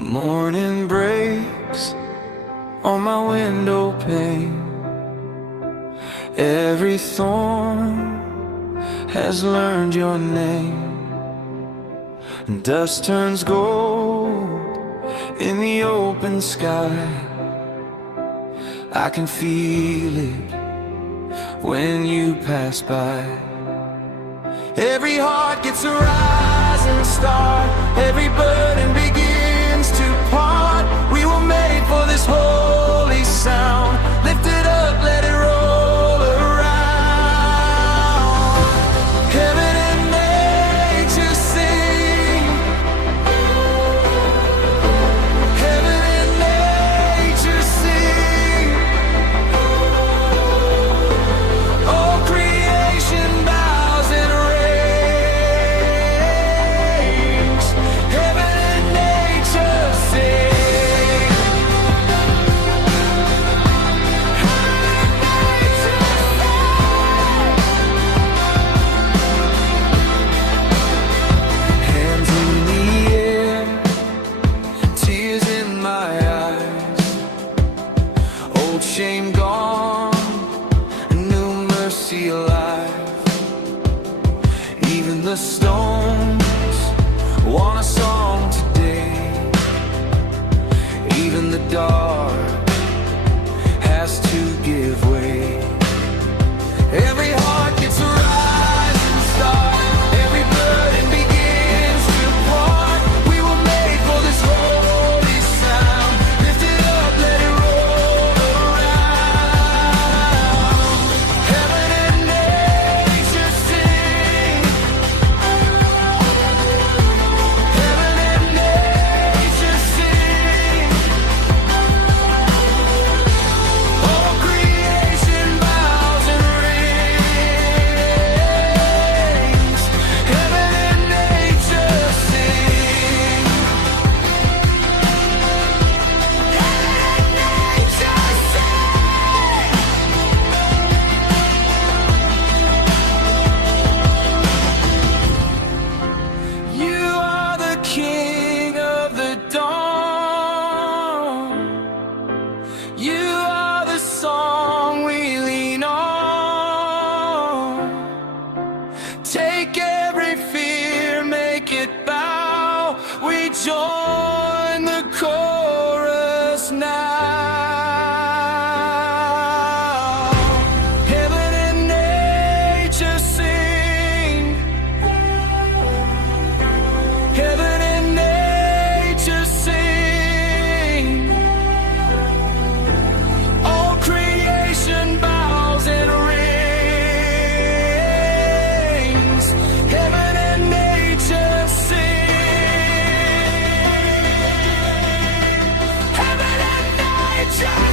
Morning breaks on my window pane. Every thorn has learned your name, and dust turns gold in the open sky. I can feel it when you pass by. Every heart gets a rising star. Every burden begins to part. We were made for this holy sound. Lift it up, let it roll around. Heaven and nature sing. Heaven and nature sing. All creation bows and rains. Heaven and nature sing. Hands in the air, tears in my eyes. Old shame gone, new mercy alive. Even the stones want a song today. Even the dark has to give way. Every heart gets a rising star. Every burden begins to part. We were made for this holy sound. Lift it up, let it roll around. Heaven and nature sing. Heaven and nature sing. All creation bows and rings. Heaven and nature sing. You are the king of the dawn. You are the song we lean on. Take every fear, make it bow. We join the chorus now. Heaven and nature sing. Heaven and nature sing. All creation bows and rings. Heaven and nature sing. Heaven and nature